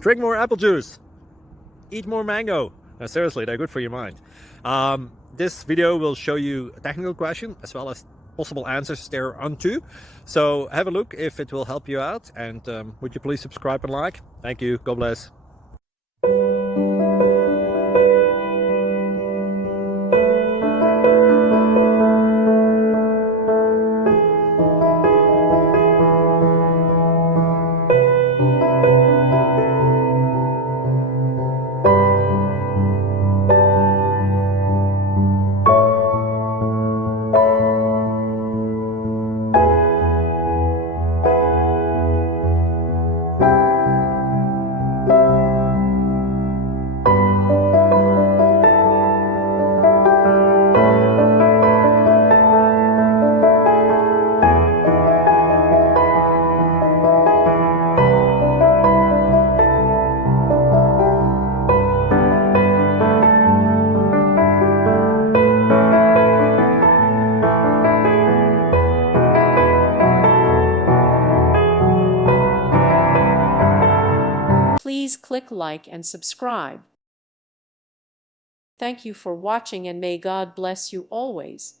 Drink more apple juice. Eat more mango. Seriously, they're good for your mind. This video will show you a technical question as well as possible answers thereunto. So have a look if it will help you out, and would you please subscribe and like? Thank you. God bless. Please click like and subscribe. Thank you for watching, and may God bless you always.